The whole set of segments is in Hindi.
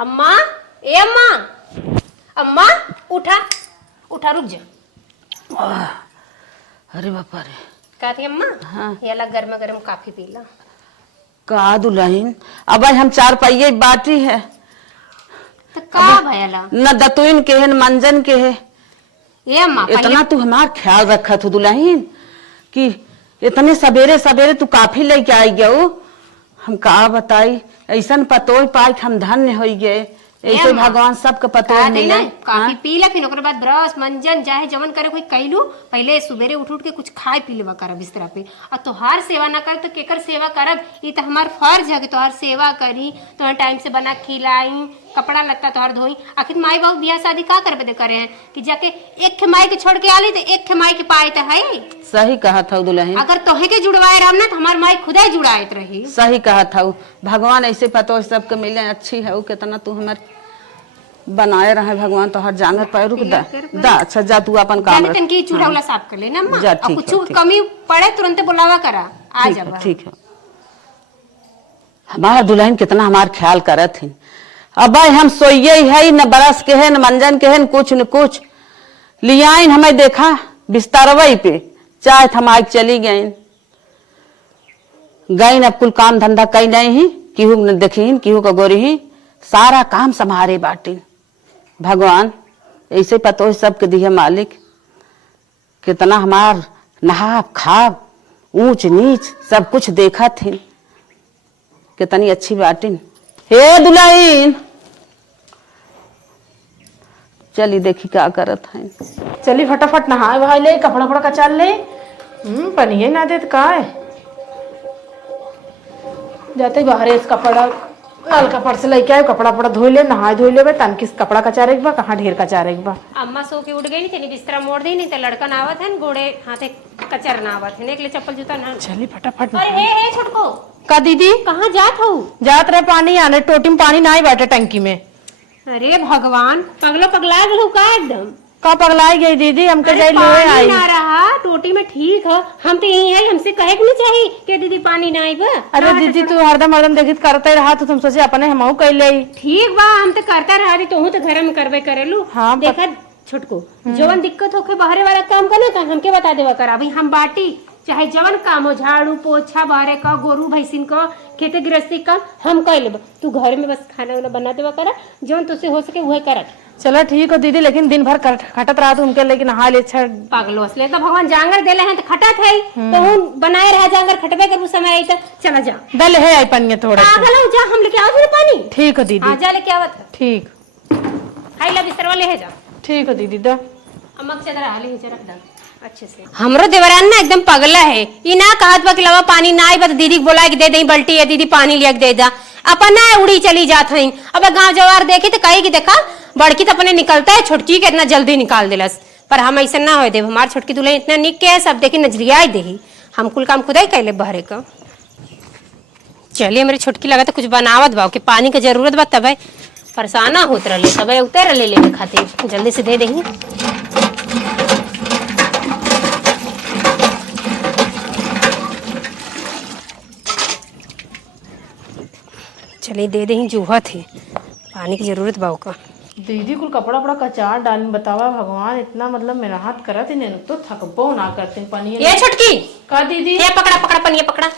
अम्मा, ए अम्मा, अम्मा उठा उठा, रुक जा। अरे बापा रे। का थी अम्मा? हाँ। याला गर्मा गर्म काफी पीला। का दुल्हन अब हम 4 पहिए बाटी है तो का भयला न दतुइन के है न मंजन के है। ए अम्मा इतना तू हमार ख्याल रखा तू दुल्हन कि इतने सवेरे सवेरे तू काफी लेके आई गयो। हम का बताई ऐसन पतोय पाई हम धन्य हो गए। ऐसे भगवान सबके पतोय मिले। काफी पी ला, फिर ओकरे बाद ब्रश मंजन चाहे जवन करे कोई कैलू, पहले सुबेरे उठ उठ के कुछ खाए पी लेवा कर बिस्तरा पे। और तोहार सेवा ना कर तो केकर सेवा करब? ये तो हमार फर्ज है कि तोहार सेवा करी, तोहर टाइम से बना खिलाई, कपड़ा लत्ता तोहार धोई। आखिर माई बाबू बियाह शादी का करबे दे करे हैं कि जाके एक माई के छोड़ के आली तो एक माई के पाए तो है। सही कहा था दुल्हन। अगर तोहे के जुड़वाए रहम ना तो हमार माई खुदा ही जुड़ाएत रही। सही कहा था भगवान ऐसे पतो सबके मिले। अच्छी है कितना तू हमार बनाए रहे भगवान तो हर जानवर पैरू दा। अच्छा जा तू अपन काम कर। तनकी चूल्हा उला साफ कर लेना अम्मा। जा, और कुछ कमी पड़े तुरंत बुलावा करा आ जा। ठीक है। हमारा दुल्हन कितना हमार ख्याल करत है। अब हम सोइए है न बरस के है न मंजन के है न कुछ लिया हमें देखा बिस्तरवई पे चाय थमाई चली गई अब कुल काम धंधा कई नहीं ही केहू न देखी केहू का गोरी ही सारा काम संभारे बाटी। भगवान ऐसे पतो सबके दिए मालिक कितना हमार नहाब खाब ऊंच नीच सब कुछ देखा थी कितनी अच्छी बाटिन। हे दुल्हन चली देखी क्या करत है। चली फटाफट नहाए वहाए ले, कपड़ा फड़ा कचाल ले। पनिए ना देत का है जाते बाहर इस कपड़ा लाल कपड़ से लेके आए, कपड़ा पड़ा धोई ले, नहाए धोई ले। तन किस कपड़ा कचारे बा कहाँ ढेर कचारे बा। अम्मा सो के उठ गई नहीं, बिस्तरा मोड़ दी नहीं तो लड़का नावत है गोड़े हाथे कचर नावत है, एक ले चप्पल जूता ना। चली फटाफट। अरे हे छोटको का दीदी कहाँ जात हो? जात रहे पानी आने, टोटी में पानी ना ही बैठे टंकी में। अरे भगवान पगला पगला गलू का एकदम। का पगलाई गई दीदी? हमके जाई ले आई ना रहा टोटी में। ठीक है हम तो यही है, हमसे कहे नहीं चाहिए कि दीदी पानी ना आई बा। अरे दीदी तू हरदम हरदम देखित करते रहा तो तुम सोचे अपने हमहू कर ले। ठीक बा हम तो करता रहा रही तो घर में करबे करेलू। हाँ देखा छोटको जवन दिक्कत होके बाहरे वाला काम करना तो हमके बता देवा कर। अभी हम बाटी चाहे जवन काम हो, झाड़ू पोछा बाहरे का, गोरू भैंसिन का, खेती गृहस्थी का हम कर लेब। तू घर में बस खाना वाना बना देवा कर, जवन तुझसे हो सके वही कर। चलो ठीक हो दीदी, लेकिन दिन भर खटत रहा तू उनके, लेकिन नहा ले। अच्छा पागलो असले तो भगवान जांगर देले हैं तो खटत है तो हूं बनाए रहा जांगर खटबे कर समय आई तो चला जा। दल है आई पनिया थोड़ा पागल हो जा, हम लेके आओ पानी। ठीक हो दीदी। हां जा लेके आवत। ठीक हाय ला बिस्तर वाले है जा। ठीक हो दीदी दा। अम्मा के चादर हाले है रख दे अच्छे से। हमरो देवरान ना एकदम पगला है। ई ना कहत बा कि लवा पानी ना आई बा दीदी को बोला कि दे दई बल्टी है दीदी पानी लिया के दे दा। अपन ना उड़ी चली जात हई। अब गांव जवार देखी तो कही कि देखा बड़की तो अपने निकलता है, छोटकी के इतना जल्दी निकाल दिलस। पर हम ऐसा ना होए देव। हमार छोटकी दुल्हन इतना निक के है, सब देखी नजरिया आई देही। हम कुल काम खुदा ही कैले बहरे का। चलिए मेरी छोटकी लगा तो कुछ बनावत बा कि पानी की जरूरत बा तब परेशान होत रहे तब उतर ले खातिर जल्दी से दे देही। चलिए दे दे जूहा थे पानी की जरूरत बा का। दीदी कुल कपड़ा पड़ा कचार डाल बतावा भगवान इतना मतलब मेहनत करत ही नहीं तो थकबो ना करते पानी। ये छोटकी का दीदी ये पकड़ा पकड़ा पानी पकड़ा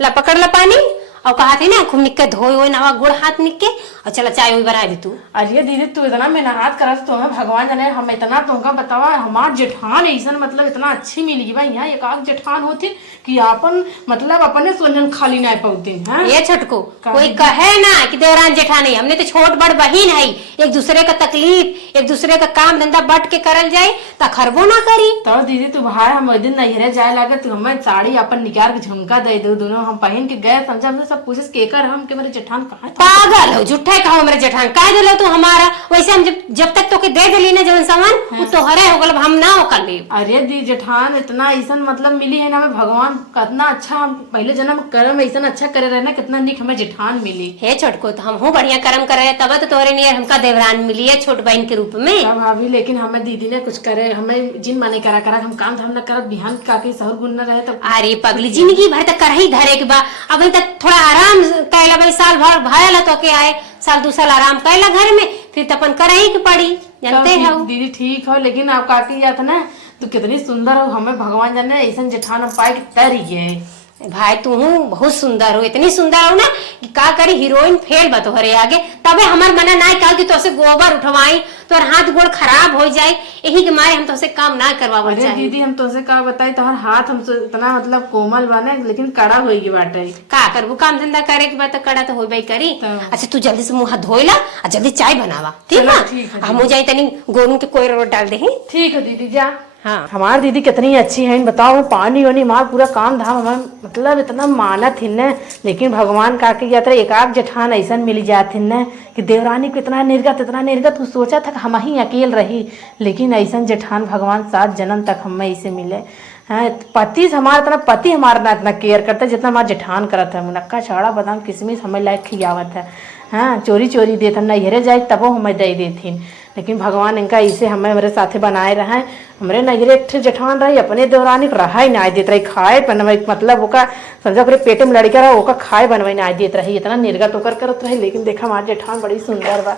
ला पकड़ ला पानी और कहा थी ना खूब निक के धोए हुए नवा गुड़ हाथ निक के और चला चाय हुई बना दे तू। अरे दीदी तू इतना मेहनत करत तो हमें भगवान जाने हम इतना तुमका बतावा। हमार जेठान ऐसा मतलब इतना अच्छी मिली भाई यहाँ एक आग जेठान होती कि अपन मतलब अपने सोजन खाली ना पौते हैं। ये छोटको कोई कहे ना कि देवरान जेठानी, हमने तो छोट बड़ बहिन है। एक दूसरे का तकलीफ एक दूसरे का काम धंधा बट के करल जाए तो खरबो ना करी। तो दीदी तू भाई हम दिन नैहरे जाए लागे तू हमें साड़ी अपन निकाल के झुमका दे दो दोनों हम पहन के गए समझा। हमने सब पूछे केकर हम के मेरे जेठान कहाँ पागल हो झूठे कहो मेरे जेठान कह दिलो तू हमारा। वैसे हम जब तक तो के दे दिली ना जवन सामान वो तो हरे हो गल हम ना हो कर ले। अरे दी जेठान इतना ऐसा मतलब मिली है ना हमें भगवान कितना अच्छा हम पहले जन्म कर्म ऐसा अच्छा करे रहे ना कितना निक हमें जेठान मिली है। छोटको तो हम हो बढ़िया कर्म करे तब तो तोरे नियर हमका देवरान मिली है छोट बहन के रूप में। भाभी लेकिन हमें दीदी ने कुछ करे हमें जिन माने करा करा हम काम धाम न करत बिहान काफी सहर गुन न रहे तो। अरे पगली जिंदगी भर तक कर ही धरे के बा अब तक थोड़ा आराम कैला भाई, साल भर भयल तो के आए, साल 2 साल आराम कैला घर में, फिर तो अपन करही के पड़ी, जानते तो हो। दीदी ठीक हो, लेकिन आप काकी जात ना तो कितनी सुंदर हो, हमें भगवान जाने ऐसा जेठान हम पाए कि तरी है। भाई तू बहुत सुंदर हो, इतनी सुंदर हो ना कि का करी हीरोइन फेल बा तोहरे आगे। तबे हमार मना ना कहा कि तोसे गोबर उठवाई, तोर हाथ गोड़ खराब हो जाए, यही के मारे हम तोसे काम ना करवावल अरे चाहे। दीदी हम तुमसे का बताई, तोहर हाथ हमसे इतना मतलब कोमल बने, लेकिन कड़ा होगी बाटे। का करबू, काम धंधा करे के बाद तो कड़ा तो होबे करी। अच्छा तू जल्दी से मुंह हाथ धोइला और जल्दी चाय बनावा, ठीक चलो, है? ठीक है। हम जाई तनी गोनू के कोई रोट डाल दे। ठीक है दीदी जा। हाँ हमारी दीदी कितनी अच्छी है, बताओ पानी वानी हमारा पूरा काम धाम हमारे मतलब इतना मानत हिन न, लेकिन भगवान का की यात्रा एक आध जेठान ऐसा मिल जाते न कि देवरानी को इतना निर्गत तू सोचा था कि हम ही अकेले रही, लेकिन ऐसा जेठान भगवान 7 जन्म तक हमें ऐसे मिले। हाँ पति हमारा पति हमारा ना इतना केयर करता है जितना हमारा जेठान करता है। मुनक्का छाड़ा बादाम किशमिश हमें लायक खियावत है। हाँ चोरी चोरी देता नैहरे जाए तबो हमें दे देथिन, लेकिन भगवान इनका इसे हमें हमारे साथे बनाए रहे। हमारे नैहरे एक जेठान रही, अपने देवरानी रहा ही ना देत रही, खाए बनवाई मतलब ओका समझा पूरे पेट में लड़का रहा, ओका खाए बनवाई ना देत रही, इतना निर्गत होकर करत रही। लेकिन देखा हमारे जेठान बड़ी सुंदर बा।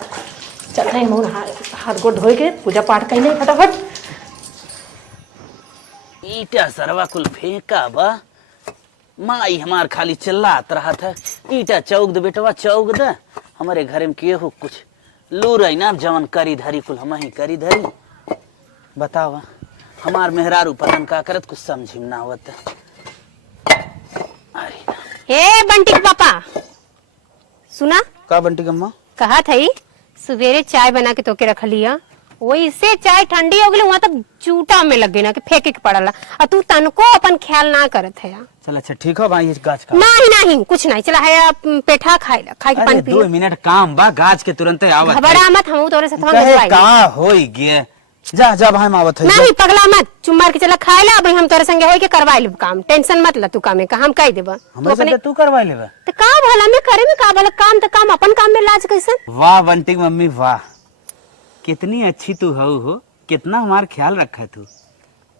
चल रही हम हाथ गोड़ धोए के पूजा पाठ कैले फटाफट। ईटा सरवा कुल फेंका बा, माई हमार खाली चिल्लात रहा था, ईटा चौक दे बेटवा चौक दे, हमारे घर में केहू कुछ लू रही ना जवन करी धरी कुल हम ही करी धरी। बतावा हमार मेहरारू पतन का करत कुछ समझ ना आवत। अरे हे बंटी के पापा सुना, का बंटी अम्मा कहा थई सवेरे चाय बना के तोके रख लिया, वही से चाय ठंडी हो गई, वहां तक जूटा में लग गई ना कि फेंके के पड़ला, और तू तनको अपन ख्याल ना करत है। चल अच्छा ठीक हो भाई, गाछ का नहीं नहीं कुछ नहीं, चला है पेठा खाए के पानी अरे पी 2 मिनट काम बा, गाछ के तुरंत आवत घबरा मत, हम तोरे साथ कहे का होई गे, जा जा भाई आवत है। नहीं पगला मत, चुम्मार के चला खाए ला, अभी हम तोरे संगे होई के करवाई लेब काम, टेंशन मत ला तू काम का हम कह देबा। हमरे से तू करवा लेबे तो का भला में करे में का भला, काम तो काम अपन काम में लाज कैसन। वाह बंटी मम्मी वाह, कितनी अच्छी तू हो, कितना हमार ख्याल रखा तू।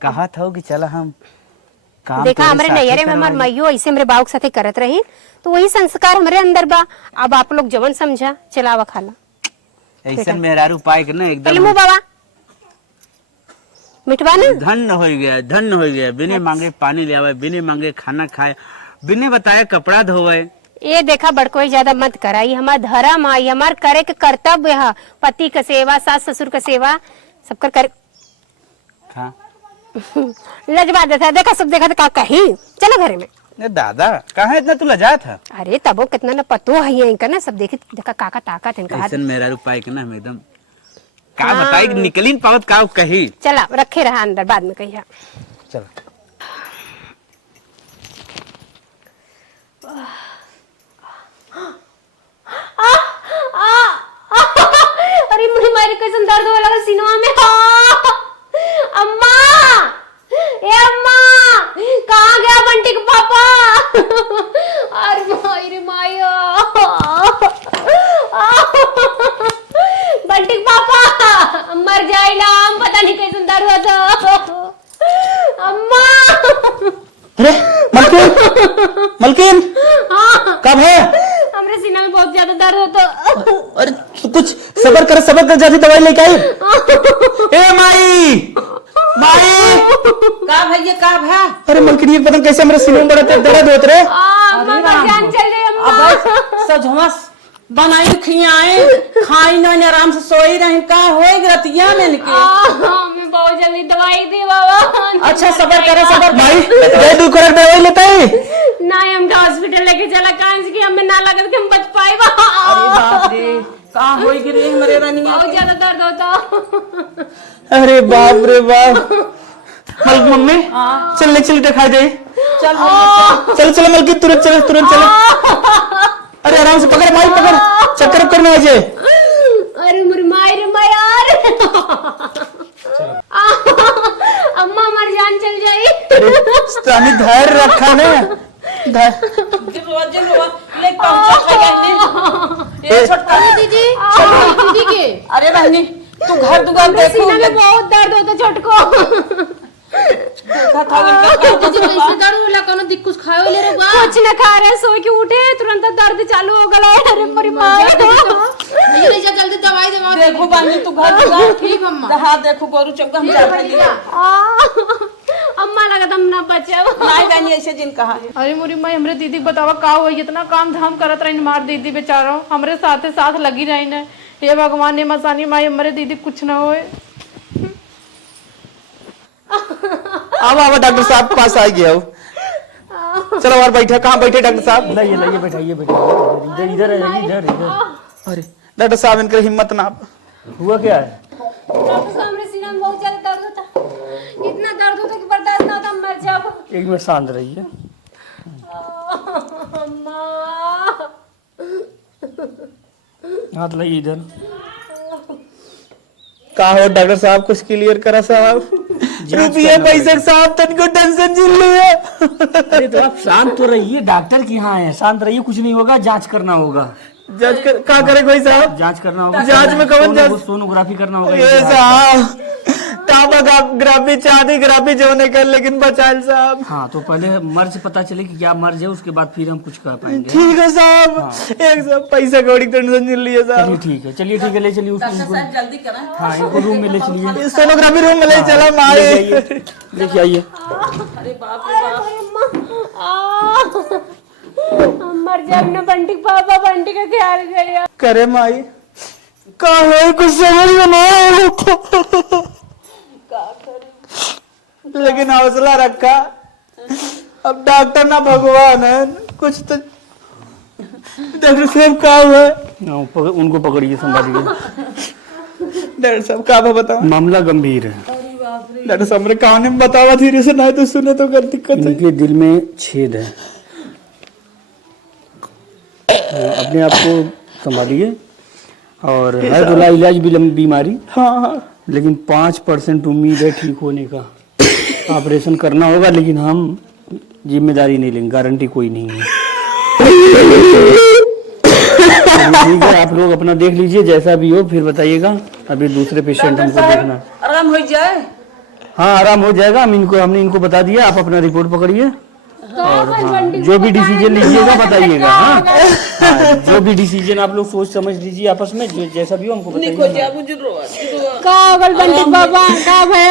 कहा था कि चला हम काम देखा तोरे हमारे साथे नैहरे में हमार करवा ले। मैयो ऐसे हमरे बाऊ के साथे करत रही, तो वही संस्कार हमरे अंदर बा। अब आप लोग जवन समझा चलावा खाला, ऐसन मेहरारू पाए के ना पहले एकदम मुंह बाबा मिठवा ना। धन्य हो गया, धन्य हो गया, बिने मांगे पानी ले आवे, बिने मांगे खाना खाए, बिने बताए कपड़ा धोवे। ये देखा बड़कोई ज्यादा मत कराई, हमार धर्म आई, हमार करे के कर्तव्य है, पति का सेवा सास ससुर का सेवा सबकर करे। हाँ लजवा देता देखा, सब देखा का कही चलो घरे में। ए दादा कहाँ इतना तू लजा था? अरे तबो कितना ना पतो है इनका ना, सब देखे देखा काका ताकत है इनका। ऐसन मेहरारू पाए के ना हम एकदम का बताई निकली पावत का कही। चला रखे रहा अंदर, बाद में कही। चल अरे मुझे मारे कैसे दर्द होने लगा सीनवा में। अम्मा, ए अम्मा, कहाँ गया बंटी का पापा? अरे माई रे माया, बंटी का पापा मर जाएगा, हम पता नहीं कैसे दर्द होता। अम्मा, अरे मलकिन, मलकिन कब है? हमरे सीना में बहुत ज्यादा दर्द होता। अरे कुछ सबर कर जाती दवाई लेके आई। ए माई, माई का भैया का भा? अरे मलकिन ये पता कैसे मेरे सीने में बड़ा दर्द होत रे। अम्मा का जान चल गई अम्मा। अब सजवा बनाई खियाए खाई ना आराम से सोई रही, का होई रतिया में के। मैं बहुत जल्दी दवाई दे बाबा। अच्छा सबर करे सबर माई दे दू कर दवाई लेता है। ना हम तो हॉस्पिटल लेके चला, कांच की हमें ना लगा कि हम बच पाए। अरे बाप रे का होई गिरी मरे रनिया। बहुत ज्यादा दर्द होता। अरे बाप रे बाप। मम्मी चल चल दिखाई दे। चल चल चल मलकिन तुरंत चल तुरंत चल। अरे आराम से पकड़ माई पकड़, चक्कर करने आ जाए। अरे मेरी माई रे माई यार, अम्मा हमारी जान चल जाई। अरे धैर्य रखा ने ले छोटका दीदी दीदी के अरे बहनी तू घर दुकान देखो। सीना में बहुत दर्द होता छोटको। देखा था कैसे दर्द होला कोनो दिक कुछ खायो ले रे बा कुछ न खा रहे, सो के उठे तुरंत दर्द चालू हो गया। अरे मेरी माँ ये ले जा जल्दी दवाई दवा देखो बानी तू घर जा ठीक अम्मा हाँ देखो गोरू चौका हम जाते हैं अम्मा लगा तुम ना बचे। नहीं बहनी ऐसे जिन कहा अरे मोरी माई हमरे दीदी बतावा का हो इतना काम धाम करत रही मार दीदी बेचारा हमरे साथे साथ लगी रही ने। हे भगवान ने मसानी माई हमरे दीदी कुछ ना होए। अब डॉक्टर साहब के पास आ गया हूँ। चलो और बैठे, कहाँ बैठे डॉक्टर साहब? लाइए लाइए बैठाइए बैठाइए इधर इधर है इधर इधर। अरे डॉक्टर साहब इनके हिम्मत ना। हुआ क्या है? डॉक्टर साहब मेरे सीने में बहुत ज्यादा दर्द होता, इतना दर्द होता कि बर्दाश्त ना होता, मर जाओ। एक मिनट शांत रहिए। हाथ लाइए इधर। का हो डॉक्टर साहब, कुछ क्लियर करा साहब। रुपये पैसे साहब तनको टेंशन झेल लिया। अरे तो आप शांत तो रहिए, डॉक्टर की यहाँ है, शांत रहिए, कुछ नहीं होगा, जांच करना होगा। जांच कर का करे कोई साहब? जांच करना होगा। जांच में कौन जांच? सोनोग्राफी करना होगा। ये साहब ग्राफी चाहती ग्राफी जो नहीं कर, लेकिन बचाल साहब। हाँ तो पहले मर्ज पता चले कि क्या मर्ज है, उसके बाद फिर हम कुछ कह पाएंगे। ठीक है साहब। एक सब पैसा कौड़ी टेंशन झेल लिया साहब। चलिए ठीक है ले चलिए उसको। जल्दी करें। हाँ इनको रूम में ले चलिए। सोनोग्राफी रूम में ले चला मारे। लेके आइए। अरे बाप रे बाप। मर जाए अपने बंटी पापा, बंटी का ख्याल करिए। करे माई का हो कुछ समझ में नहीं, लेकिन हौसला रखा। अब डॉक्टर ना भगवान है, कुछ तो डॉक्टर साहब का हुआ? उनको पकड़िए, संभालिए। डॉक्टर साहब का बताओ? मामला गंभीर है। डॉक्टर साहब मेरे कान में बतावा धीरे से, नहीं तो सुने तो कर दिक्कत है। इनके दिल में छेद है। अपने आप को संभालिए। और है तो इलाज भी लंबी बीमारी। हाँ लेकिन 5% उम्मीद है ठीक होने का। ऑपरेशन करना होगा, लेकिन हम जिम्मेदारी नहीं लेंगे, गारंटी कोई नहीं है। ठीक है, आप लोग अपना देख लीजिए, जैसा भी हो फिर बताइएगा। अभी दूसरे पेशेंट हमको देखना है। आराम हो जाए। हाँ आराम हो जाएगा। हमने इनको बता दिया, आप अपना रिपोर्ट पकड़िए और हाँ, जो भी डिसीजन लीजिएगा बताइएगा। हाँ जो भी डिसीजन आप लोग सोच समझ लीजिए आपस में, जो जैसा भी हो हमको बताइएगा। का बल बंटी पापा का भय।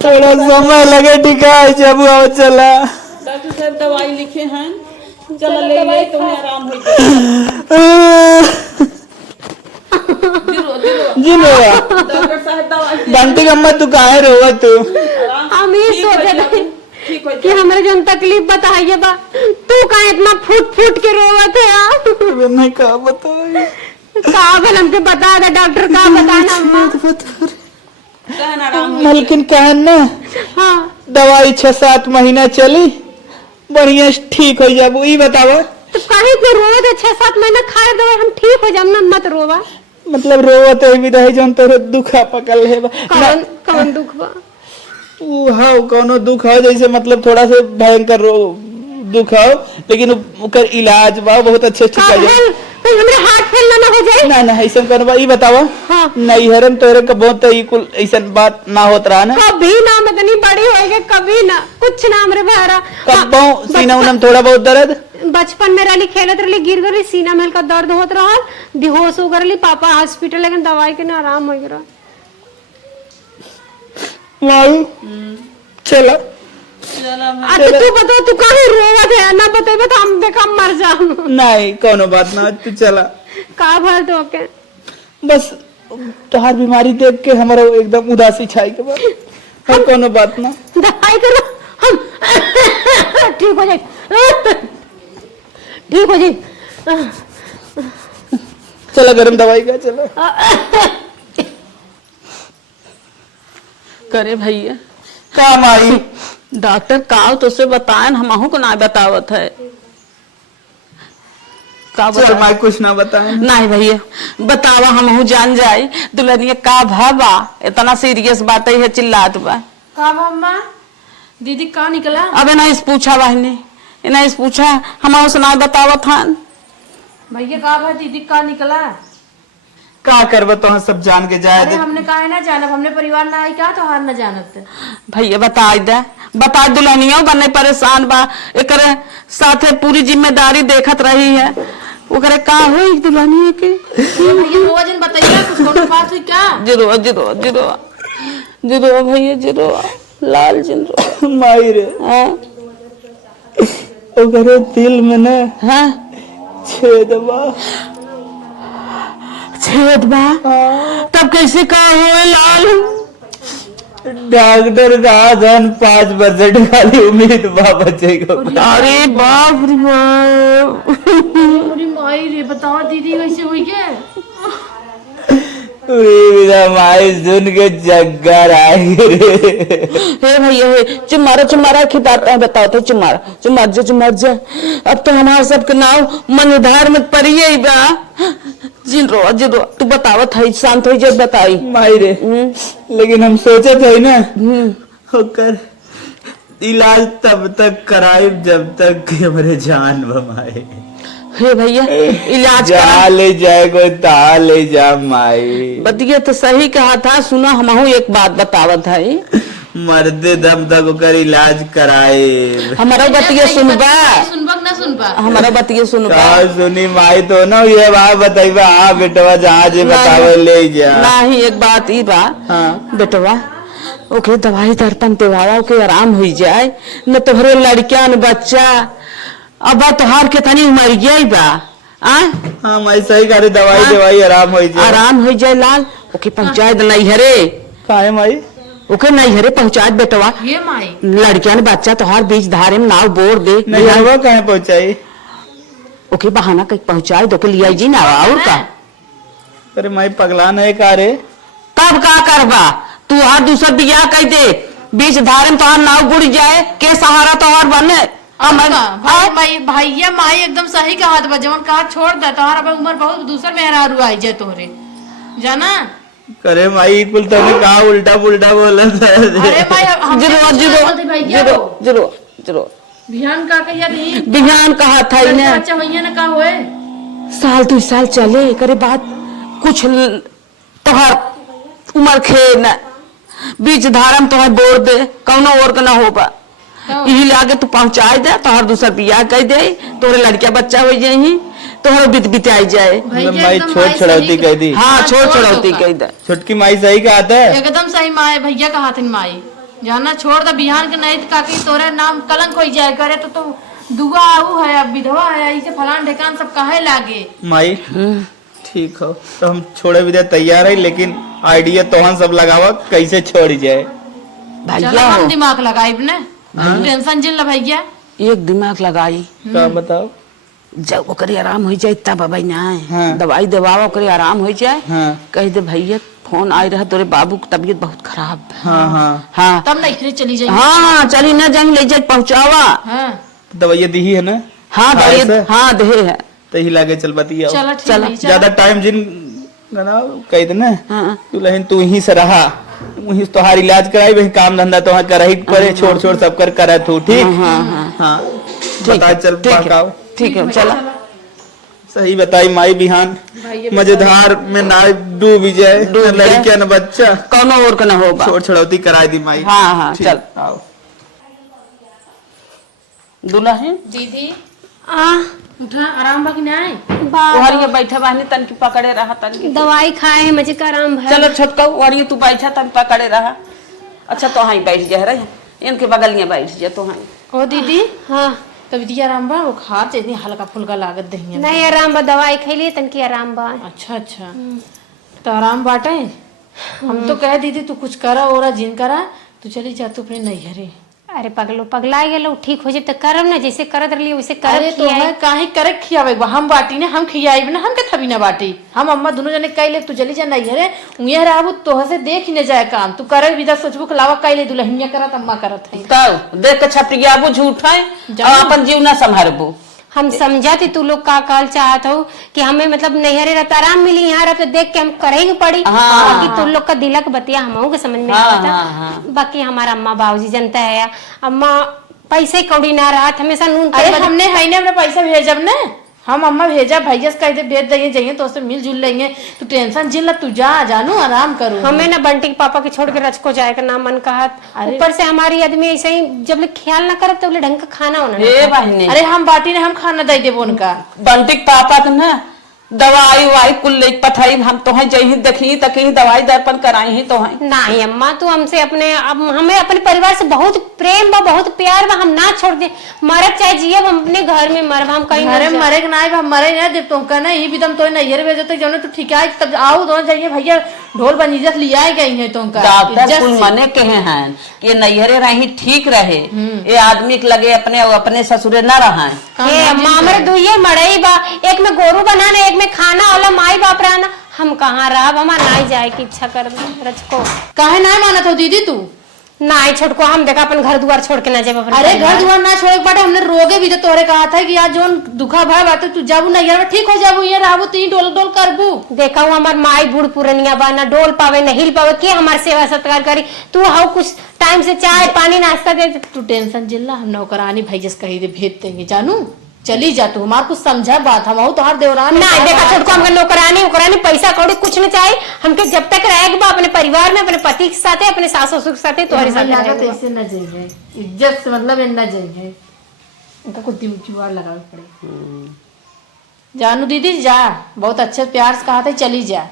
थोड़ा समय लगे, टिका जब चला। डॉक्टर साहब दवाई लिखे हैं, चलो ले ले, तुम्हें आराम हो जाए। डॉक्टर साहब दवाई। बंटी अम्मा तू काहे रोवा तू? हम ये सोचे थे कि हमारे जो तकलीफ बताइए बा, तू का इतना फूट फूट के रोवत है यार। मैं का बताऊं? का भल हमके बता दे डॉक्टर, का बताना अम्मा। लेकिन कहन ना, हाँ दवाई 6-7 महीना चली, बढ़िया ठीक हो जाबू। ई बताओ तो कहीं पे रोवत है 6-7 महीना खाए दवाई हम ठीक हो जाम ना, मत रोवा। मतलब रोवत है भी रहे जौन तोरे दुखा पकल है। कौन दुख बा? हाँ कोनो दुख हो, जैसे मतलब थोड़ा सा भयंकर दुख हो, लेकिन ओकर इलाज बा बहुत अच्छे का भल हमरे हाथ फैलना ना हो जाए। ना ऐसा कोनो बा। ई बतावा हाँ। नैहरन तोरे के बहुत ई कुल ऐसन बात ना होत रहा ना? कभी ना, मतनी बड़ी होएगे कभी ना, कुछ ना हमरे भरा। कब सीना उनम थोड़ा बहुत दर्द? बचपन में रही, खेलत रही, गिर गई, सीना में हल्का दर्द होत रहा, बेहोश हो गई, पापा हॉस्पिटल, लेकिन दवाई के ना आराम हो गया। चलो अच्छा तू बता, तू काहे रोवत है? ना बताइबे तो हम देखा मर जाम। नहीं कोनो बात ना, तू चला। का भर तो के बस तोहार बीमारी देख के हमारा एकदम उदासी छाई के बाद। और कोनो बात ना, दवाई करो, हम ठीक हो जाए, ठीक हो जाए। चलो गरम दवाई का चलो। करे भैया काम आई डॉक्टर का तो से बताएं, हमहू को ना बतावत है। का चल मैं कुछ ना बताएं। नहीं भैया बतावा, हमहू जान जाए दुल्हनिया का भाबा, इतना सीरियस बात है, चिल्लात बा। का अम्मा दीदी का निकला? अबे ना इस पूछा बहने, ना इस पूछा, हमहू से ना बतावत हन। भैया का भा दीदी का निकला? का करब तो सब जान के जाए अरे दे। हमने कहा है ना जानब, हमने परिवार ना आई क्या तो हार न जानब। भैया बता दुल्हनियों बने परेशान बा, एकरे साथे पूरी जिम्मेदारी देखत रही है, ओकरे का हुई दुल्हनिया के। भैया रोज इन बताइए कुछ कोनो बात हुई क्या? जिरो जिरो जिरो जिरो भैया जिरो, लाल जिरो। माई रे हाँ ओकरे दिल में ना हाँ छेद बा। छेद बा, तब कैसे का हुए लाल? डॉक्टर का धन 5% खाली उम्मीद बा बचे को। अरे बाप रे बाप। अरे माई रे बताओ दीदी वैसे हुई क्या? माई सुन के चक्कर आए रे। हे भैया हे चुमारा खिताता है, बताओ तो चुमार जा। अब तो हमारे सबके नाव मनोधार में पड़िए बा। जिन रो तू बतावत है, शांत हो जा बताई। माई रे लेकिन हम सोचे थे ना होकर इलाज तब तक कराए जब तक कि हमारे जान बमाए। हे भैया इलाज जा ले जाए कोई ता ले जा माई। बतिया तो सही कहा था, सुना हमहू एक बात बतावत है, मरदे दम तक ओकर इलाज कराए। हमारा बतिया सुनबा, सुनबक ना सुनबा? हमारा बतिया सुनबा। का सुनी माई तो ना ये बात बताइबा। हाँ बेटवा जहाँ जे बतावे ले जा। नहीं एक बात ई बा हाँ बेटवा, ओके दवाई दर्पण देवावा, ओके आराम हो जाए न तोहरे लड़किया न बच्चा। अब तोहार के तनी उमर गया बा। हाँ माई सही कह रही, दवाई दवाई आराम हो जाए। आराम हो जाए लाल, ओके पहुँचाए दे नैहरे, काहे माई? ओके नैहरे पहुँचाए बेटवा। ये माई लड़किया ने बच्चा तोहार बीच धारे में नाव बोर दे, नहीं हवा कहे पहुंचाई? ओके बहाना कहीं पहुँचाए दो के लिया जी ना और का। अरे माई पगला नहीं का रे। तब का करबा तू, हर दूसरा बिया कह दे, बीच धारे में तोहार नाव बुड़ जाए, के सहारा तोहार बने। भाई भैया माई एकदम सही कहा था, जवन कहा छोड़ दे तोहरा उम्र बहुत दूसर मेहरारू आई जाए तोहरे जाना। करे माई कुल तने कहा उल्टा पुल्टा बोला था। अरे माई जिरो बिहान का कहिया नहीं बिहान कहा था इन्हें, अच्छा भैया ने कहा हुए साल 2 साल चले करे बाद कुछ तोहार उम्र खे न बीच धारम तोहार बोर दे, कौनो और का ना होगा। यही लागे तू पहुंचाए दे, तोहर दूसर बियाह कह दे, तोरे लड़किया बच्चा हो जाही, तोहर बिताई जाए। माई छोट छड़ौती कह दी। हाँ छोड़ छड़ौती कह दे। छुटकी माई सही कहा था। एकदम सही माई भैया कहा था माई जाना छोड़ दे बिहान के नहीं काकी तोरे नाम कलंक हो जाए करे तो दुआ आऊ है, अब विधवा है, ऐसे फलान ढेकान सब काहे लागे। माई ठीक हो तो हम छोड़े भी दे तैयार है, लेकिन आइडिया तोहन सब लगावा कैसे छोड़ जाए। चलो भैया हम दिमाग लगाई ने, टेंशन जिन ला भैया। एक दिमाग लगाई, का बताओ? जब ओकरे आराम हो जाए तब अबे ना हाँ। दवाई दवावा ओकरे आराम हो जाए, हाँ। कह दे भैया फोन आई रहा तोरे बाबू की तबीयत बहुत खराब है। हाँ हाँ हाँ तब नहीं फिर चली जाएगी। हाँ चली ना जाएंगे ले जाए पहुँचावा। हाँ दवाइया दी है ना? हाँ हाँ, दवाई ऐसे? हाँ दे है। तो ही लागे चल बतिया। चलो ठीक चलो, है ज्यादा टाइम जिन ना कह दे ना हाँ। तू लहन तू ही से रहा, वही तोहार इलाज कराई, वही काम धंधा तो करही पड़े, छोड़ छोड़ सब कर करे तू ठीक। हाँ बता चल पकाओ। ठीक है चलो। सही बताई माई बिहान मजेदार में ना डूब जाए, डूब न लड़किया न बच्चा, कौनो और का ना होगा। छोड़ छड़ौती कराई दी माई। हाँ हाँ ठीक, चल आओ। दुल्हन दीदी आ उठा आराम बाकी ना आए। वहां बैठा बानी तन की पकड़े रहा तन की। दवाई खाए हैं मुझे का आराम है। चलो छटका वहां तू बैठा तन पकड़े रहा। अच्छा तो हाँ बैठ जा रहे इनके बगल में बैठ जा तो हाँ। ओ दीदी हाँ तबीयत आराम बा, वो खार इतनी हल्का फुल्का लागत दही। नहीं आराम बा, दवाई खैली तन की आराम बा। अच्छा अच्छा तो आराम बाटे। हम तो कह दीदी तू कुछ करा और जिन करा तू चली जा तू अपने नैहरे। अरे पगलो पगला गेलो, ठीक हो जाए तो करब ना, जैसे करत रही वैसे अरे करब। तो है काहे करे खियावे हम बाटी ने हम खियाई ना, हम के थबी ना बाटी। हम अम्मा दोनों जने कहले तू चली जा नैहरे, उहे रहबू तोह से देख ही न जाए काम। तू करे विदा सोचबू के लावा कहले दुल्हनिया करत अम्मा करत है। तब देख के छपरियाबू झूठ है और अपन जीव ना संभारबू। हम समझाते तू लोग का कहल चाहत हो कि हमें मतलब नैहरे रहता आराम मिली, यहाँ रहते देख के हम करेंगे पड़ी। बाकी तू लोग का दिलक बतिया हम के समझ में आता। बाकी हमारा अम्मा बाबूजी जनता है, अम्मा पैसे कौड़ी ना रहा हमेशा नून अरे हमने है ने अपना पैसा भेजब ने, हम अम्मा भेजा भैया से कह दे भेज देंगे जाइए तो उससे मिलजुल लेंगे। तू टेंशन जिल तू जा जानू आराम करो। हमें ना बंटी के पापा के छोड़ के रचको जाए का नाम मन कहत। ऊपर से हमारी आदमी ऐसे ही जब ले ख्याल ना करब तब ले ढंग का खाना होना ना। ए बहनी अरे हम बाटी ने हम खाना दे देबो उनका। बंटिक पापा के ना दवाई वाई कुल ले पथाई हम तो है जही देखी तकी दवाई दर्पण कराई ही तो है। नहीं अम्मा तू हमसे अपने हमें अपने परिवार से बहुत प्रेम बा बहुत प्यार बा। हम ना छोड़ दे मरब चाहे जिए हम अपने घर में मरब हम कहीं अरे मरे ना हम मरे ना दे तो कहना ही भी तुम तो नैयर भेजो तो जौन तू ठीक है तब आओ दोनों जाइए भैया ढोल बंजीजत लिया ही गई है तुमका। डॉक्टर कुल मने कहे हैं कि नैहरे रही ठीक रहे ये आदमी के लगे अपने ससुरे न रहा अम्मा हमारे दुइये मड़ई बा एक में गोरू बनाना एक में खाना वाला माई बाप रहना। हम कहाँ रहा हमारा ना जाए की इच्छा कर रचको। काहे ना मानत हो दीदी तू? ना छोड़को हम देखा अपन घर द्वार छोड़ के ना जाए। अरे घर द्वार ना छोड़े बाटे हमने रोगे भी तो तोरे कहा था कि आज जोन दुखा भा बात तू जाबू ना यार ठीक हो जाबू ये रहबू तू डोल डोल करबू। देखा हूँ हमार माई बूढ़ पुरनिया बा ना डोल पावे ना हिल पावे के हमारे सेवा सत्कार करी। तू हाउ कुछ टाइम से चाय पानी नाश्ता दे। तू टेंशन जिल्ला हम नौकरानी भाई जस कही दे भेज देंगे जानू चली जा तू हमार कुछ समझा बात हम तोहार देवरान ना देखा छोटको हमके नौकरानी पैसा कौड़ी कुछ नहीं चाहिए। हमके जब तक रहेगा अपने परिवार में अपने पति के साथ अपने सास ससुर के साथ तुम्हारे साथ ऐसे न जाइए इज्जत से मतलब न जाइए उनका कुछ जुआर लगावे पड़े। जानू दीदी जा बहुत अच्छे प्यार से कहा था चली जा।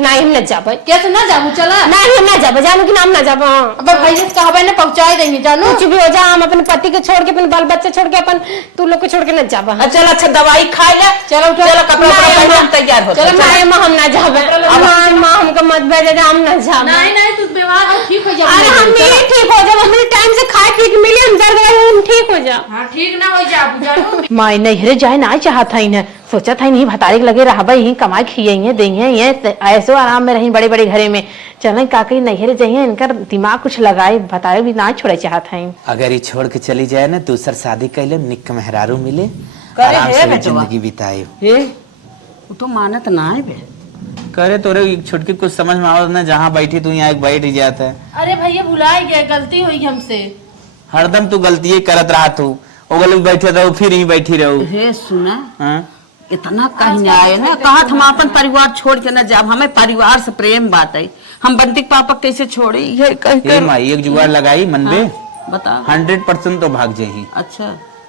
नहीं हम न जाबे कैसे ना जाबू चला नहीं हम ना जाबे जानू की नाम ना जाबे। अब भाई से कहा ना पहुंचाई देंगे जानू कुछ भी हो जा हम अपने पति के छोड़ के अपने बाल बच्चे छोड़ के अपन तू लोग को छोड़ के न जाबे। चल अच्छा दवाई खा ले चलो चलो कपड़ा पहन हम तैयार हो चलो नहीं मां हम ना जाबे। अब मां हमको मत भेजे हम ना जाबे। नहीं नहीं तू बीमार हो ठीक हो जा। अरे हम नहीं ठीक हो जाब हमने टाइम से खाए पी के मिले हम दर्द हम ठीक हो जा। हां ठीक ना हो जा जानू माई नहीं रे जाए ना चाहत है ना सोचा था नहीं भतारे के लगे रहा भाई कमाई खिएंगे देंगे ये ऐसो आराम में रही बड़े बड़े घरे में चले काकई नैहरे जाइए इनका दिमाग कुछ लगाए भतारे भी ना छोड़े चाहत है। अगर ये छोड़ के चली जाए ना दूसर शादी कैले निक मेहरारू मिले करे आराम है से बेटवा। जिंदगी बिताए। ए वो तो मानत ना है बे करे तोरे छुटकी कुछ समझ में आवत ना जहाँ बैठी तू यहाँ बैठ ही जाता है। अरे भैया भुला गया गलती हुई हमसे। हरदम तू गलती करत रहा तू ओगल बैठे रहो फिर ही बैठी रहो। हे सुना हाँ? इतना कहीं आए ना कहा हम अपन परिवार छोड़ के ना जाब हमें परिवार से प्रेम बात है हम बंटिक पापा कैसे छोड़े ये कह ये माई एक जुगाड़ लगाई मन में बता 100% तो भाग जाही। अच्छा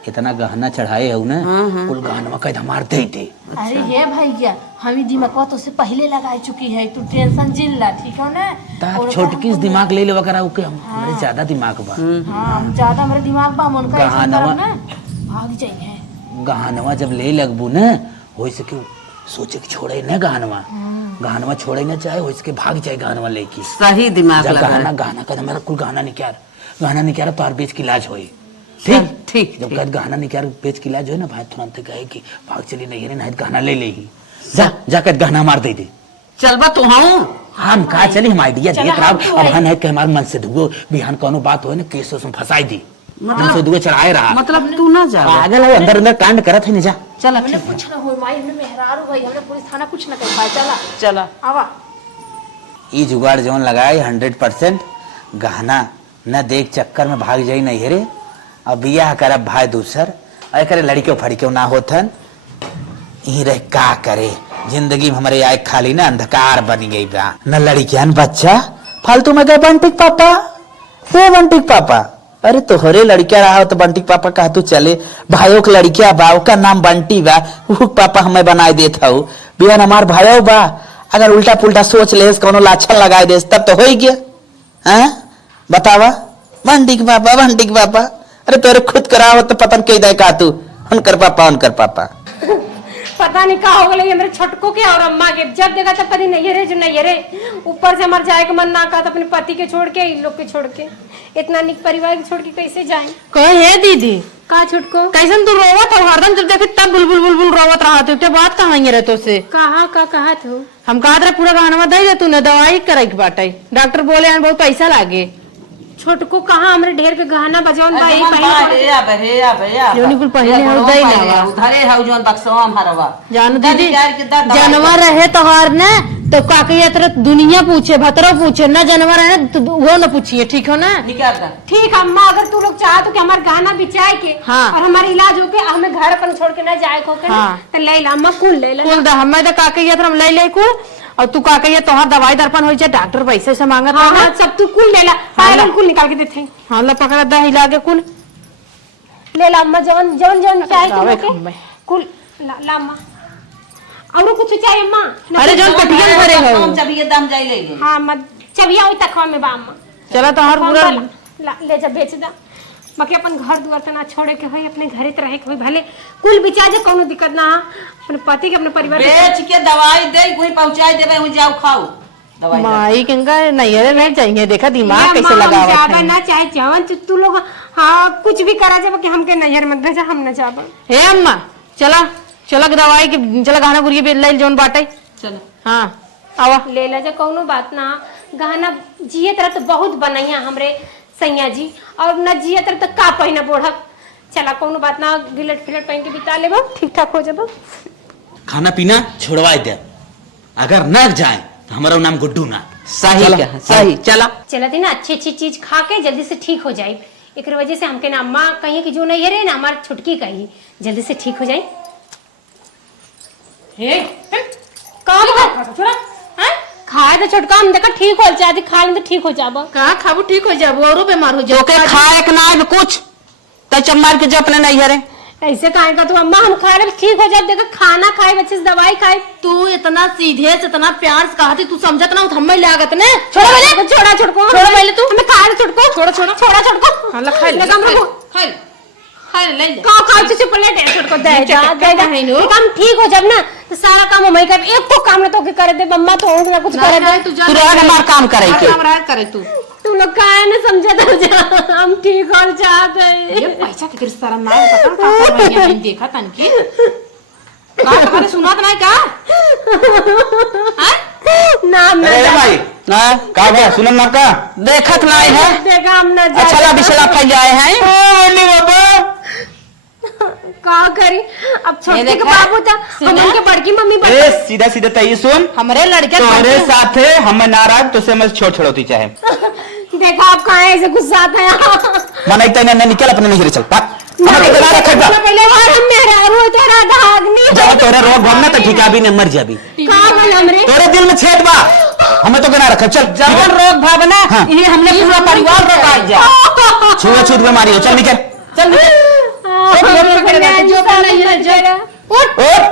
इतना गहना चढ़ाए हो ना कुल गहनवा का हमार दे दे। अरे ये भैया हम ही दिमाग तो से पहले लगा चुकी है तू टेंशन जिल्ला ठीक हो ना। ताक छोटकी से दिमाग ले ले वगैरह ओके हमरे ज्यादा दिमाग बा। हाँ ज्यादा हमारे दिमाग बा मन का ऐसा गहनवा ना भाग जाइए। गहनवा जब ले लगबू ना हो सके सोचे कि छोड़े ना गहनवा छोड़े ना चाहे हो इसके भाग जाए गहनवा लेके। सही दिमाग लगा गहना का हमारा कुल गहना निकाल तो बेच की इलाज होई। ठीक ठीक जब कद गहना निकाल बेच की इलाज हो ना भाई तुरंत कहे कि भाग चली नहीं रे नहीं गहना ले ले ही जा कद गहना मार दे चलबा तो हम कहा चली हम आइडिया दिए अब हन है कि हमारे मन से धुगो बिहान कोनो बात हो ना केस उसमें फंसाई दी मतलब दुगो चढ़ाए रहा मतलब तू ना जा पागल है अंदर अंदर कांड करत है नहीं जा। चल हमने कुछ ना हो माई हमने मेहरारू भाई हमने पुलिस थाना कुछ ना कर पाए चला चला आवा। ई जुगाड़ जौन लगाए 100% गहना न देख चक्कर में भाग जाई नहीं रे। अब बियाह करब भाई दूसर अरे करे लड़कियों फड़कियों ना होथन ई रे का करे जिंदगी में हमारे आए खाली ना अंधकार बनी गई बा न लड़कियां बच्चा फालतू में गए बंटिक पापा हे बंटिक पापा। अरे तोहरे लड़किया रहा हो तो बंटिक पापा कहा तू चले भाइयों के लड़किया बा का नाम बंटी बा वो पापा हमें बनाए देता हूँ बिहान हमार भाइयों बा अगर उल्टा पुल्टा सोच ले कोनो लाछन लगाए दे तब तो हो ही गया। हाँ बतावा बंटिक पापा अरे तोरे खुद कराओ तो पतन कह दे का तू उनकर पापा पता नहीं का हो गई है मेरे छटको के और अम्मा के जब देखा तब पति नहीं रे जो नहीं रे ऊपर से हमारे जाए का मन ना कहा अपने पति के छोड़ के इन लोग के छोड़ के इतना निक परिवार के छोड़ के कैसे जाए। कहे है दीदी का छुटको कैसन तू रोवत हो हरदम जब देखे तब बुलबुल रोवत रहा तू बात कहाँ रहे तो से कहा का कहा तू हम कहा था पूरा गहनवा दे दे तू ना दवाई करे के बाटे डॉक्टर बोले बहुत पैसा लागे। छोटको कहा हमरे ढेर के गहना बजावन भाई योनी कुल पहले हो दई ना उधरे है जोन बक्सवा हमारवा जानू दीदी जानवर रहे तो हार ने तो काकैया तरह दुनिया पूछे भतरो पूछे ना जानवर है ना तो वो ना पूछिए ठीक हो ना। ठीक अम्मा, अगर तू लोग चाहे तो कि हमारे गहना बिचाए के हाँ। और हमारे इलाज होके हमें घर अपन छोड़ के ना जाए को के हाँ। तो ले ला अम्मा, कुल ले ला। कुल द हमें तो काकैया तरह ले ले कुल, और तू काकैया तोहार दवाई दर्पण हो जाए, डॉक्टर पैसे से मांगत हाँ है हाँ, सब तू कुल ले ला, पायल कुल निकाल के देते हैं। हाँ ला पकड़ा दा हिला के कुल ले ला अम्मा, जवन जवन जवन चाहे तू लावे लोग के खम्बे। कुल ला ला अम्मा। और कुछ चाहिए अम्मा? अरे जौन पटियन करेगा वो। हाँ अम्मा, चबिया वही तकवा में बा अम्मा। चला तोहार पूरा ले जा बेच दा। बाकी अपन घर दुआर तो ना छोड़े के होई, अपने घरे तो रहे के होई, भले कुल बिचा जे कोनो दिक्कत ना, अपने पति के अपने परिवार बेच के दवाई दे कोई पहुंचाई देबे वहीं जाओ खाओ दवाई। माई कंगा नहीं नहीं चाहिए, देखा दिमाग ये कैसे अम्मा, हम लगावत जाबा है। ना चाहे जवन तू लोग हाँ कुछ भी करा जाबा कि हमके नजर मत भेजा, हम न जाबा। हे अम्मा चला चला के दवाई के चला गहना गुड़िया पे ले जोन बाटे। चलो हाँ आवा ले ला जा, कौनो बात ना। गहना जिए तरह तो बहुत बनैया हमरे सैया जी, और न जिए तरह तो का पहिना बोढ़क। चला कौनो बात ना, गिलट फिलट पहन के बिता लेबा, ठीक ठाक हो जाबा। खाना पीना छोड़वा दे, अगर न जाए तो हमारा नाम गुड्डू ना। सही कहा, सही चला। चला थी ना, अच्छी अच्छी चीज खा के जल्दी से ठीक हो जाए। एक वजह से हमके ना अम्मा कहिए कि जो नहीं है ना हमारी छुटकी कही जल्दी से ठीक हो जाए। खाए तो छोटका हम देखा ठीक हो जाती, खा ले तो ठीक हो जाबा। कहा खाबू ठीक हो जाबो और बीमार हो जो के खाए के ना है कुछ तो चम्मार के जो अपने नहीं हरे ऐसे काहे का तू अम्मा, हम खा रहे ठीक हो जाए। देखा खाना खाए, अच्छे से दवाई खाए। तू इतना सीधे से इतना प्यार से कहा थी, तू समझत ना हमें लागत ने। छोड़ा पहले, छोड़ा छोड़को, छोड़ा पहले तू। हमें खा रहे छोड़को, छोड़ा छोड़ा छोड़ा छोड़को। हाँ ला खाई ले, लगा हमको खाई खाई ले ले। का का चीज प्लेट है छोड़को दे जा दे जा। ये काम ठीक हो जब ना तो सारा काम हम ही कर, एक तो काम ना तो के करे दे मम्मा, तो ना कुछ करे दे। तू रह हमार काम करे के हमरा करे तू तू लोग काहे ना समझे तो जा, हम ठीक हो जाते। ये पैसा के सारा ना पता का का नहीं देखा तन की का तुम्हारे सुनात नहीं का नाम ना अरे भाई ना का भाई सुनन ना का देखत नहीं है। देखा हम ना जा। अच्छा बिछला फैल जाए हैं। का करी अब, छोटे के बाबू था, हम उनके बड़की मम्मी बन। ए सीधा सीधा तई सुन, हमरे लड़के तोरे साथे हम नाराज तो से मैं छोड़ छोड़ती चाहे देखा आप कहाँ ऐसे गुस्सा आता है। मन एक तने निकल अपने नहीं चल पा हमें के ना रखा पहले बार हम मेरा रो तेरा धागनी जब तोरे रोग भरना तो ठिका भी न मर जाबी, का बोल हमरे तोरे दिल में छेद बा, हमें तो ना रखा। चल जवन रोग भावना हाँ। ये हमने पूरा परिवार रोग जा छुआ बीमारी हो, चल निकल चल ओ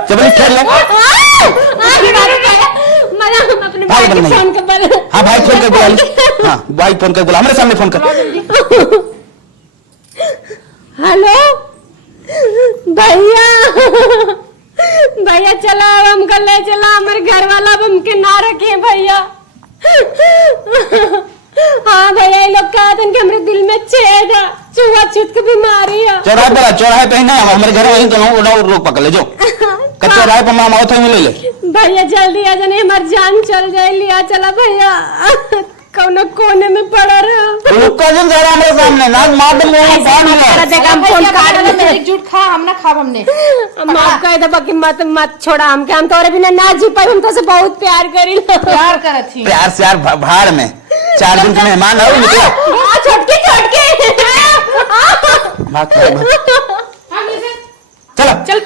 जबरदस्ती खेल ले अपने भाई भाई बन के फोन के बल। हाँ भाई फोन कर बुला ले, हाँ भाई फोन कर बुला, हमारे सामने फोन कर। हेलो भैया, भैया चला अब हमको ले चला, हमारे घर वाला अब हमके ना रखे भैया। हाँ भैया, ये लोग कहते हैं कि हमारे दिल में छेद है, छुआछूत की बीमारी है। चौराहे पे ही ना हमारे घर वहीं तो रोक पकड़ ले जो चौराहे पर मामा होते ले ले। भैया जल्दी आ जाने, हमारी जान चल जाए, लिया चला भैया। कौन कोने में पड़ा रहा रुको जन जरा हमारे सामने ना मार दे मुंह में बाण हुआ। देखा हम फोन काट में एकजुट खा, हम ना खाब हमने। माफ कर दे बाकी मत छोड़ा हमके, हम तोरे बिना ना जी पाई, हम तो से बहुत प्यार करी। प्यार करत थी प्यार से यार भाड़ में 4 दिन के मेहमान आओ निकलो। छोटके भाग चलो चल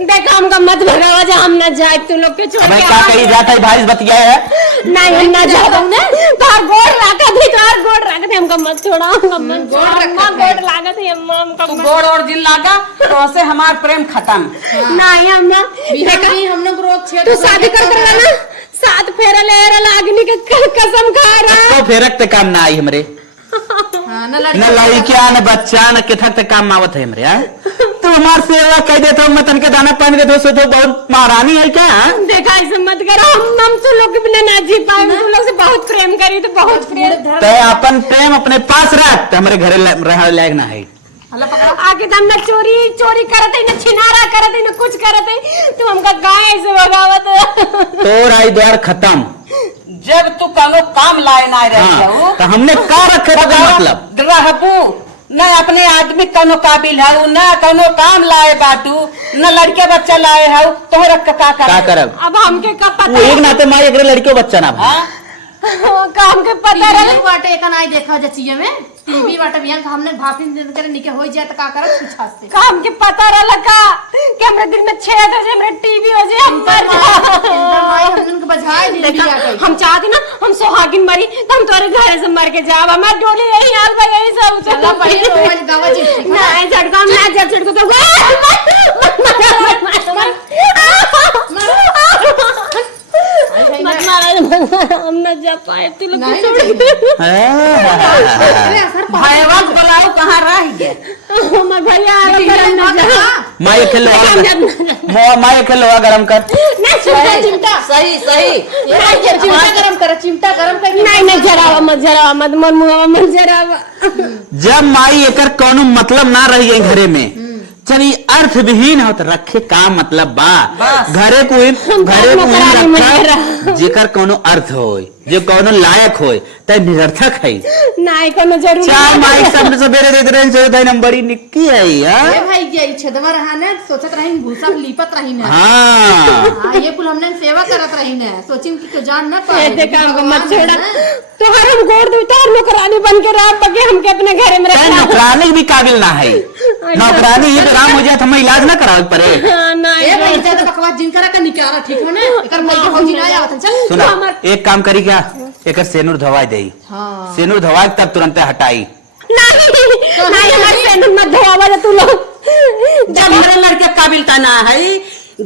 देखा हमका मत भगावा जा, हम ना जाए तू लोग के छोड़ हमें के। क्या कही जाता है भाई बतिया है नहीं हम ना जाए तार गोड़ लागत है, तार गोड़ लागत है, हमका मत छोड़ा, हमका मत छोड़ा, अम्मा गोड़ लागत है, अम्मा हमका मत। गोड़ और दिल लागा तो से हमार प्रेम खत्म। नहीं हम ना देखा हम लोग रोग छेद तू शादी कर ना, 7 फेरा ले अग्नि के कसम खा रहा। तो फेरक ते काम ना आई हमरे, हां न लड़किया न बच्चा न किथक ते काम आवत है हमरे। हां तू हमार सेवा कह देता हूं, मैं तनके दाना पानी देता हूं, तो बहुत महारानी है क्या? देखा ऐसे मत करो, हम तू लोग के बिना ना जी पाए, तू लोग से बहुत प्रेम करी, तो बहुत प्रेम ते अपन प्रेम अपने पास रख, ते हमरे घरे रह लायक ना है। आगे तो हम ना चोरी करते ना छिनारा करते ना कुछ करते, तो हमका गाय ऐसे भगावत। तोर आई द्वार खत्म, जब तू कनो काम लाए ना रह हाँ, जाऊ तो हमने का रखे तो मतलब रहबू न अपने आदमी कौनो काबिल है न कौनो काम लाए बाटू न लड़के बच्चा लाए है तोहरा का करब अब हमके कब वो पता एक नाते माई एकरे लड़कियों बच्चा ना भाई। काम के पता रहे टीवी बाटे एक आई देखा जचिए में टीवी बाटे बियान हमने भाभी दिन करे निके होई जाए त का करब पूछा से काम के पता रहा का कि हमरा दिल में छेद हो जाए, हमरा टीवी हो जाए, हम मर माई हमन के बजाए दिन देखा, बिया के हम चाहते ना हम सोहागिन मरी तो हम तोरे घर से मर के जाब, हमार डोली यही हाल बा, यही सब चला पहले रोज गावा जी नहीं झटका ना जब झटको तो मत मारा हम ना जा पाए तू लोग भाईवा बुलाओ कहाँ रह गए हम भैया आ गए ना जा माई खेलो गरम कर नहीं चिमटा चिमटा सही सही चिमटा गरम कर नहीं जरावा मत मन मुआ मत जरावा जब माई एकर कोनो मतलब ना रही है घरे में चली अर्थ विहीन हो तो रखे का मतलब बा घरे कोई रखा जेकर कोनो अर्थ होय जो कोनो लायक होय त निरर्थक है नहीं कोनो जरूर चार माई सब सवेरे देत रहे से दाई नंबरी निक्की है यार ए भाई ये छदवा रहने सोचत रही भूसा लीपत रही ने हां हां ये कुल हमने सेवा करत रही ने सोचिम कि तो जान ना पाए ऐसे काम को मत छोड़ा तो हम गोड़ दो तार नौकरानी बन के रह पके हमके अपने घर में रखना नौकरानी भी काबिल ना है नौकरानी ये काम हो जाए तो हम इलाज ना करावे पड़े नहीं ए भाई ज्यादा बकवास जिन करा का निकारा ठीक हो ना एकर मई फौजी ना आवत चल सुना एक काम करी क्या एकर सेनुर धवाई देई हां सेनुर धवाई तब तुरंत हटाई नहीं हमारे सेनुर मत धोवा तू लोग जब हमारे लड़के काबिल ता ना है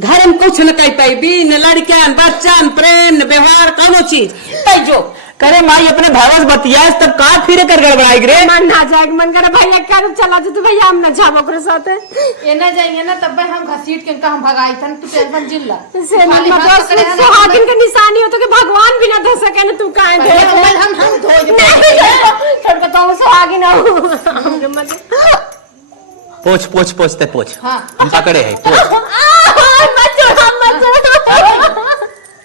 घर में कुछ न कह पाई न लड़कियां बच्चन प्रेम न व्यवहार कोनो चीज कह जो करे माई अपने भावस बतियास तब का फिर कर गड़बड़ाई रे मन ना जाए मन करे भैया क्या चला तो भैया हम ना जाबो करे साथे ए ना जाइए ना तब हम घसीट के हम भगाई थन तू टेंशन जिल्ला सेनुर मत सुहागिन का निशानी हो तो कि भगवान भी ना धो सके ना तू काहे धो हम धो दे छोड़ के तो सुहागिन हो हमके मत पोछते पोछ हां हम पकड़े है पोछ मत छोड़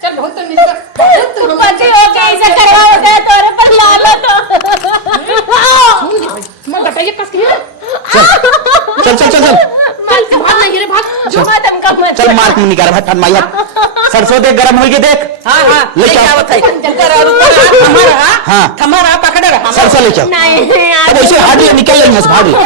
चल बहुत तो निस्तर तू पति हो के ऐसा करवा दे तोरे पर लालत मैं बताइए कस के चल चल भाग नहीं रे भाग जो बात हमका मत चल मार मुंह निकाल भाई माइया सरसों देख गरम होई के देख हां हां ले आवत है हमारा हां हमारा पकड़ रहा सरसों ले चल नहीं अब ऐसे हाथ ले निकल जाएंगे भाग ले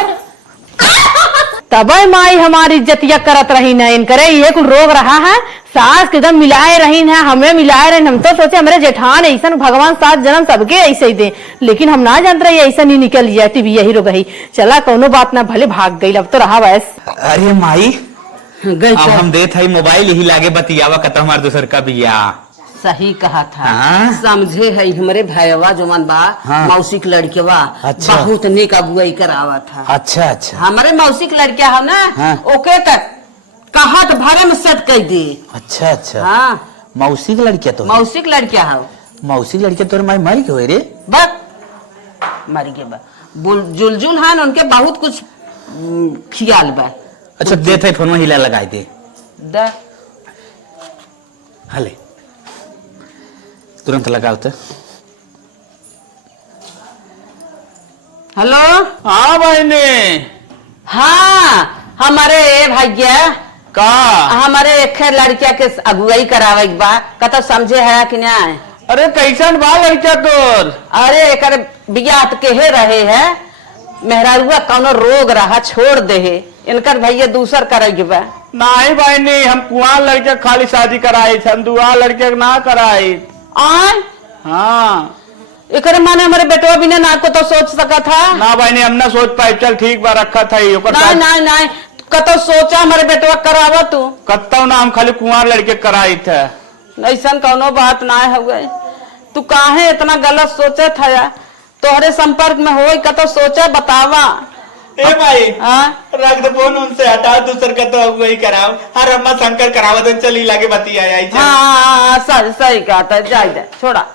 तब माई हमारी इज्जतिया करत रही न इन करे ये कुल रोग रहा है सास के एकदम मिलाए रही है हमें मिलाए रही हम तो सोचे हमारे जेठान ऐसा भगवान सात जन्म सबके ऐसे ही दे लेकिन हम ना जानते रहे ऐसा नहीं निकल जाए टीवी यही रो गई चला कोनो बात ना भले भाग गई अब तो रहा बस अरे माई गई अब हम देत है मोबाइल ही लागे बतियावा कत हमार दूसर का बिया सही कहा था हाँ? समझे है हमरे भाईवा जो मन बा हाँ। मौसी के लड़केवा अच्छा। बहुत नेक अगुवाई करावा था अच्छा अच्छा हमारे मौसी के लड़किया है ना हाँ। ओके तक कहा तो भरे में सेट कर दी अच्छा अच्छा हाँ मौसी की लड़किया तो मौसी के लड़किया है मौसी की लड़किया तोर माई मरी के होए रे बस मर गए बा जुलजुल है ना उनके बहुत कुछ खियाल बा अच्छा देत है फोन में हिला लगाई दे द हले तुरंत लगाओ तो हेलो हाँ बहने हाँ हमारे भैया का हमारे एक लड़किया के अगुवाई करावे के बा कतो समझे है कि ना अरे कैसन बा लड़का तोर अरे एकर बियाह के हे रहे है मेहरारुआ कौनो रोग रहा छोड़ दे है इनकर भैया दूसर करे के बा नहीं बहनी हम कुआं लड़के खाली शादी कराई हम दुआ लड़के ना कराई आय हाँ एकर माने हमारे बेटवा बिना ना को तो सोच सका था ना बहनी हम ना सोच पाए चल ठीक बा रखा था नहीं कतो सोचा हमारे बेटवा करावा तू कत्ता ना हम खाली कुआं लड़के कराई थे ऐसा कौनो बात ना हो गई तू काहे इतना गलत सोचे था तोहरे संपर्क में हो कतो सोचा बतावा ए भाई हाँ रख दे फोन उनसे हटा दूसर का तो वही कराओ हर अम्मा शंकर करावत चली लागे बतिया आई हाँ सही सही कहा था जा छोड़ा